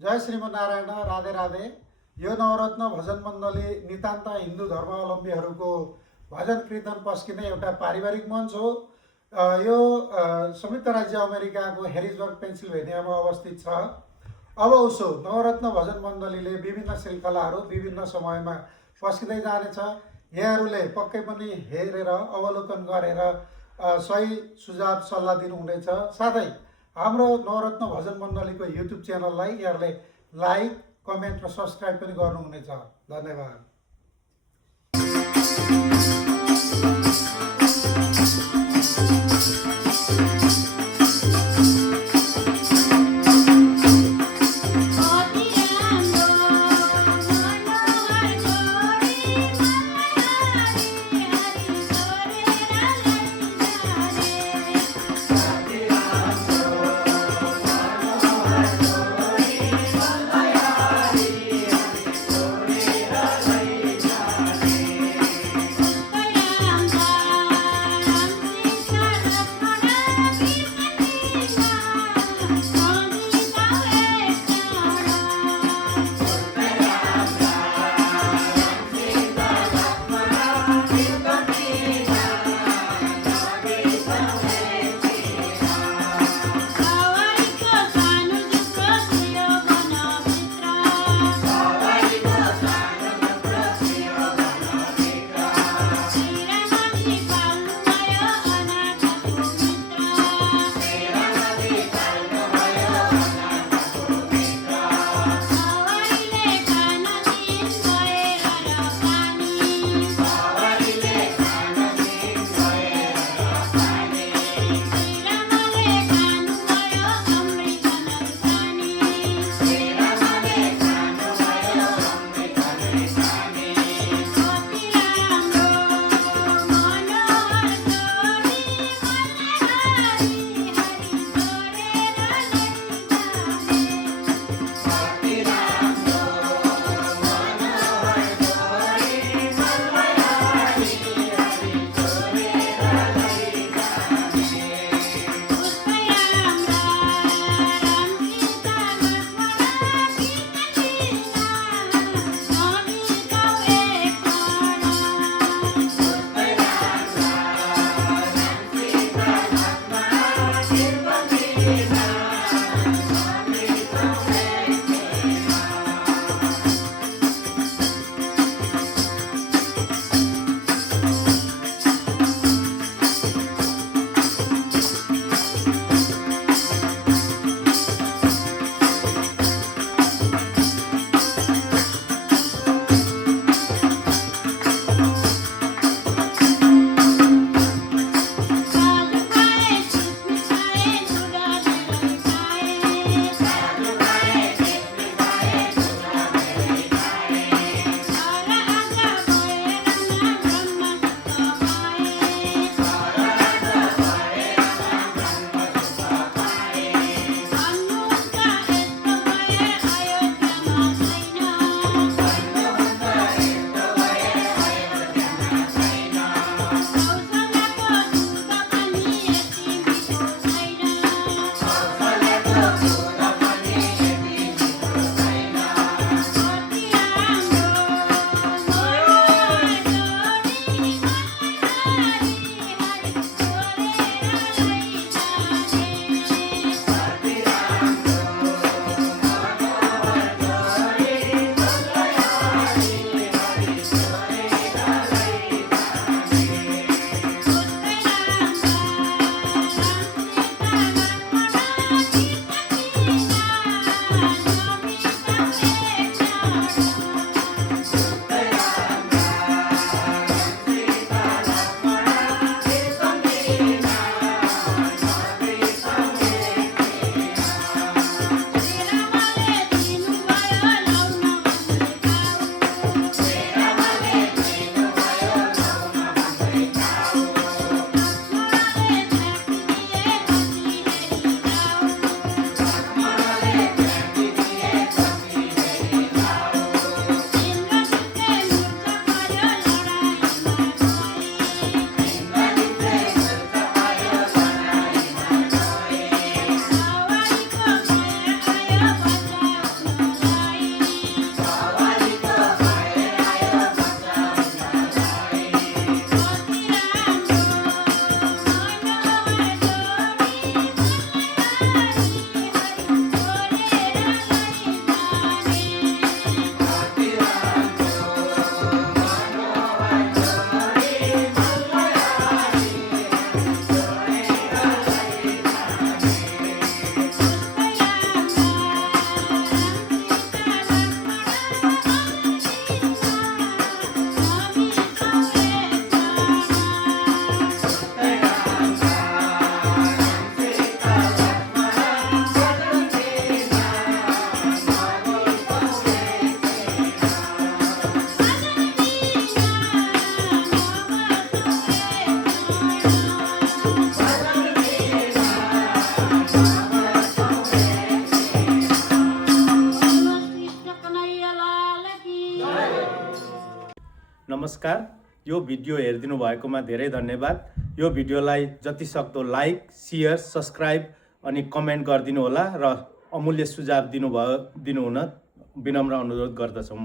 जय श्रीमन्नारायण, राधे राधे। यो नवरत्न भजन मण्डली नितान्त हिन्दू धर्मावलम्बीहरूको भजन कीर्तन पस्किने एउटा पारिवारिक मञ्च हो। यो संयुक्त राज्य अमेरिकाको हेरिजबर्ग पेन्सिल्भेनियामा अवस्थित छ। अब उसो नवरत्न भजन मण्डलीले विभिन्न श्रृङ्खलाहरू विभिन्न समयमा पस्किँदै जानेछ। यहाँहरूले पक्कै पनि हेरेर अवलोकन गरेर सही सुझाव सल्लाह दिनुहुनेछ। साथै हाम्रो नवरत्न भजन मण्डलीको युट्युब च्यानललाई यहाँहरूले लाइक, कमेन्ट र सब्सक्राइब पनि गर्नुहुनेछ। धन्यवाद। नमस्कार। यो भिडियो हेरिदिनु भएकोमा धेरै धन्यवाद। यो भिडियोलाई जति सक्दो लाइक, शेयर, सब्स्क्राइब अनि कमेन्ट गरिदिनु होला र अमूल्य सुझाव दिनुहुन विनम्र अनुरोध गर्दछौँ।